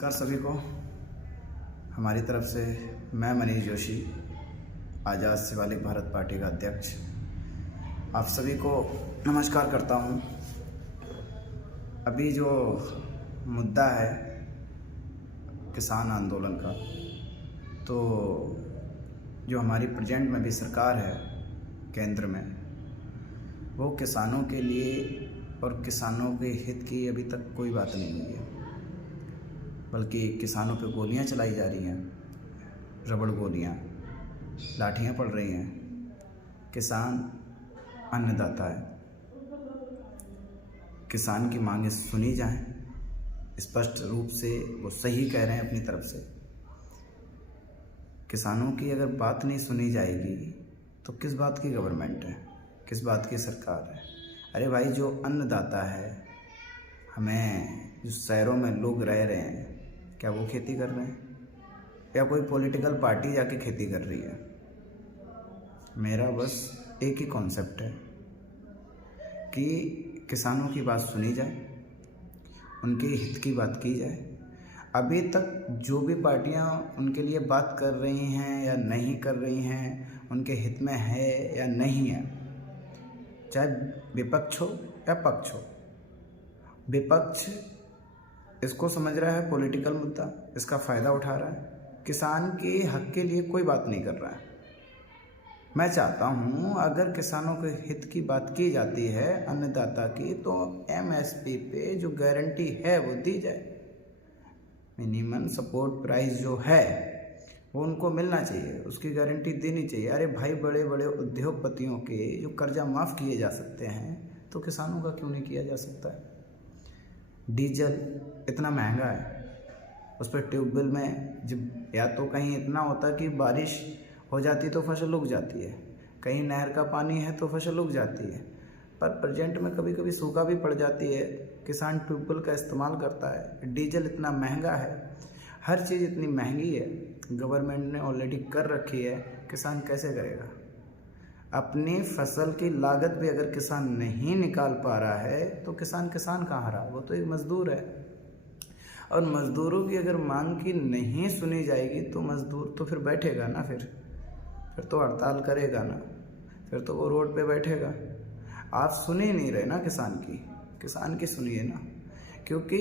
नमस्कार सभी को। हमारी तरफ से मैं मनीष जोशी, आज़ाद शिवालिक भारत पार्टी का अध्यक्ष, आप सभी को नमस्कार करता हूं। अभी जो मुद्दा है किसान आंदोलन का, तो जो हमारी प्रेजेंट में भी सरकार है केंद्र में, वो किसानों के लिए और किसानों के हित की अभी तक कोई बात नहीं हुई है, बल्कि किसानों पे गोलियां चलाई जा रही हैं, रबड़ गोलियां, लाठियां पड़ रही हैं। किसान अन्नदाता है, किसान की मांगें सुनी जाएं। स्पष्ट रूप से वो सही कह रहे हैं अपनी तरफ से। किसानों की अगर बात नहीं सुनी जाएगी तो किस बात की गवर्नमेंट है, किस बात की सरकार है? अरे भाई, जो अन्नदाता है, हमें जो शहरों में लोग रह रहे हैं, क्या वो खेती कर रहे हैं या कोई पॉलिटिकल पार्टी जाके खेती कर रही है? मेरा बस एक ही कॉन्सेप्ट है कि किसानों की बात सुनी जाए, उनके हित की बात की जाए। अभी तक जो भी पार्टियां उनके लिए बात कर रही हैं या नहीं कर रही हैं, उनके हित में है या नहीं है, चाहे विपक्ष हो या पक्ष हो। विपक्ष इसको समझ रहा है पॉलिटिकल मुद्दा, इसका फ़ायदा उठा रहा है, किसान के हक के लिए कोई बात नहीं कर रहा है। मैं चाहता हूँ अगर किसानों के हित की बात की जाती है, अन्नदाता की, तो एमएसपी पे जो गारंटी है वो दी जाए। मिनिमम सपोर्ट प्राइस जो है वो उनको मिलना चाहिए, उसकी गारंटी देनी चाहिए। अरे भाई, बड़े बड़े उद्योगपतियों के जो कर्जा माफ़ किए जा सकते हैं, तो किसानों का क्यों नहीं किया जा सकता है? डीजल इतना महंगा है, उस पर ट्यूबवेल में जब या तो कहीं इतना होता कि बारिश हो जाती तो फसल उग जाती है, कहीं नहर का पानी है तो फसल उग जाती है, पर प्रेजेंट में कभी कभी सूखा भी पड़ जाती है। किसान ट्यूबवेल का इस्तेमाल करता है। डीजल इतना महंगा है, हर चीज़ इतनी महंगी है, गवर्नमेंट ने ऑलरेडी कर रखी है। किसान कैसे करेगा? अपनी फसल की लागत भी अगर किसान नहीं निकाल पा रहा है तो किसान कहाँ रहा? वो तो एक मज़दूर है। और मज़दूरों की अगर मांग की नहीं सुनी जाएगी तो मज़दूर तो फिर बैठेगा ना, फिर तो हड़ताल करेगा ना, फिर तो वो रोड पे बैठेगा। आप सुन ही नहीं रहे ना किसान की सुनिए ना, क्योंकि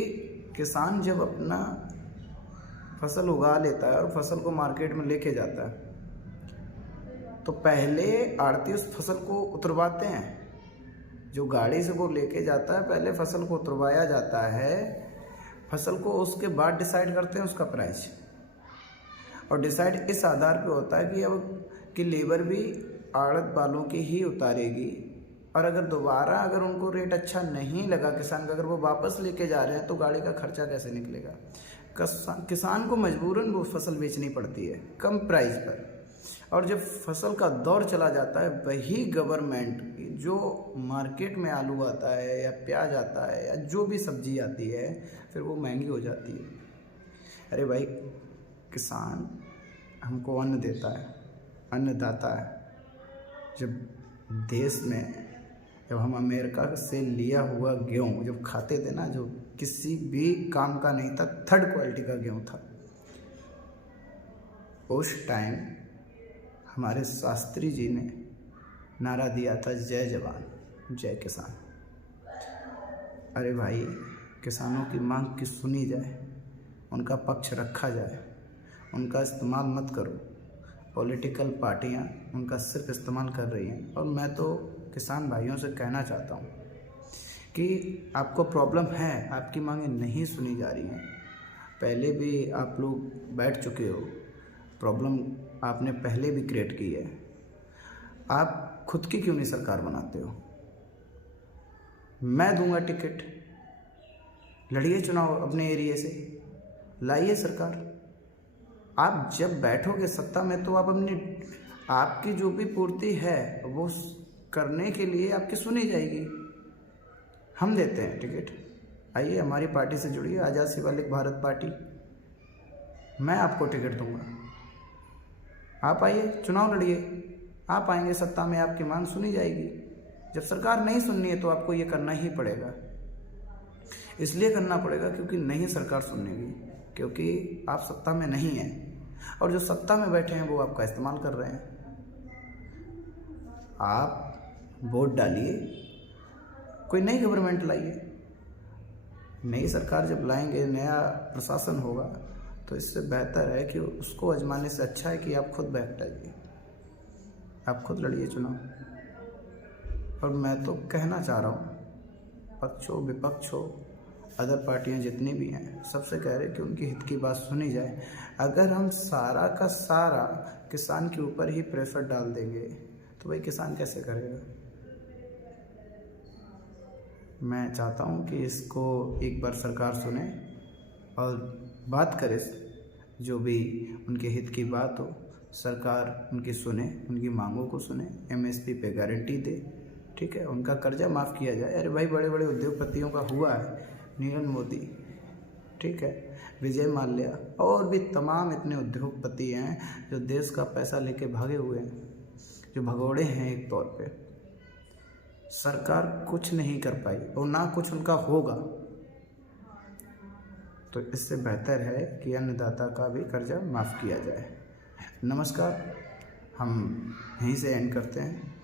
किसान जब अपना फसल उगा लेता है और फसल को मार्केट में लेके जाता है, तो पहले आड़ती उस फसल को उतरवाते हैं। जो गाड़ी से वो लेके जाता है, पहले फसल को उतरवाया जाता है, फसल को उसके बाद डिसाइड करते हैं उसका प्राइस। और डिसाइड इस आधार पे होता है कि अब कि लेबर भी आड़त वालों की ही उतारेगी, और अगर दोबारा अगर उनको रेट अच्छा नहीं लगा किसान का, अगर वो वापस लेके जा रहे हैं, तो गाड़ी का खर्चा कैसे निकलेगा? किसान को मजबूरन वो फसल बेचनी पड़ती है कम प्राइस पर। और जब फसल का दौर चला जाता है, वही गवर्नमेंट जो मार्केट में आलू आता है या प्याज आता है या जो भी सब्जी आती है, फिर वो महंगी हो जाती है। अरे भाई, किसान हमको अन्न देता है, अन्नदाता है। जब देश में जब हम अमेरिका से लिया हुआ गेहूँ जब खाते थे ना, जो किसी भी काम का नहीं था, थर्ड क्वालिटी का गेहूँ था, उस टाइम हमारे शास्त्री जी ने नारा दिया था, जय जवान जय किसान। अरे भाई, किसानों की मांग की सुनी जाए, उनका पक्ष रखा जाए, उनका इस्तेमाल मत करो। पॉलिटिकल पार्टियां उनका सिर्फ इस्तेमाल कर रही हैं। और मैं तो किसान भाइयों से कहना चाहता हूं कि आपको प्रॉब्लम है, आपकी मांगें नहीं सुनी जा रही हैं। पहले भी आप लोग बैठ चुके हो, प्रॉब्लम आपने पहले भी क्रिएट की है। आप खुद की क्यों नहीं सरकार बनाते हो? मैं दूंगा टिकट, लड़िए चुनाव अपने एरिया से, लाइए सरकार। आप जब बैठोगे सत्ता में तो आप आपकी जो भी पूर्ति है वो करने के लिए आपकी सुनी जाएगी। हम देते हैं टिकट, आइए हमारी पार्टी से जुड़िए, आज़ाद शिवालिक भारत पार्टी। मैं आपको टिकट दूंगा, आप आइए, चुनाव लड़िए। आप आएंगे सत्ता में, आपकी मांग सुनी जाएगी। जब सरकार नहीं सुननी है तो आपको ये करना ही पड़ेगा। इसलिए करना पड़ेगा क्योंकि नहीं सरकार सुनेगी। क्योंकि आप सत्ता में नहीं हैं और जो सत्ता में बैठे हैं वो आपका इस्तेमाल कर रहे हैं। आप वोट डालिए, कोई नई गवर्नमेंट लाइए। नई सरकार जब लाएंगे, नया प्रशासन होगा, तो इससे बेहतर है कि उसको आजमाने से अच्छा है कि आप खुद बैठ जाइए, आप खुद लड़िए चुनाव। और मैं तो कहना चाह रहा हूँ, पक्ष हो विपक्ष हो, अदर पार्टियां जितनी भी हैं, सबसे कह रहे कि उनके हित की बात सुनी जाए। अगर हम सारा का सारा किसान के ऊपर ही प्रेशर डाल देंगे तो भाई किसान कैसे करेगा। मैं चाहता हूँ कि इसको एक बार सरकार सुने और बात करे, जो भी उनके हित की बात हो सरकार उनकी सुने, उनकी मांगों को सुने, एमएसपी पे गारंटी दे, ठीक है, उनका कर्जा माफ़ किया जाए। अरे भाई बड़े बड़े उद्योगपतियों का हुआ है, नीरज मोदी, ठीक है, विजय माल्या और भी तमाम इतने उद्योगपति हैं जो देश का पैसा लेके भागे हुए हैं, जो भगोड़े हैं एक तौर पे। सरकार कुछ नहीं कर पाई और ना कुछ उनका होगा, तो इससे बेहतर है कि अन्नदाता का भी कर्जा माफ़ किया जाए। नमस्कार, हम यहीं से एंड करते हैं।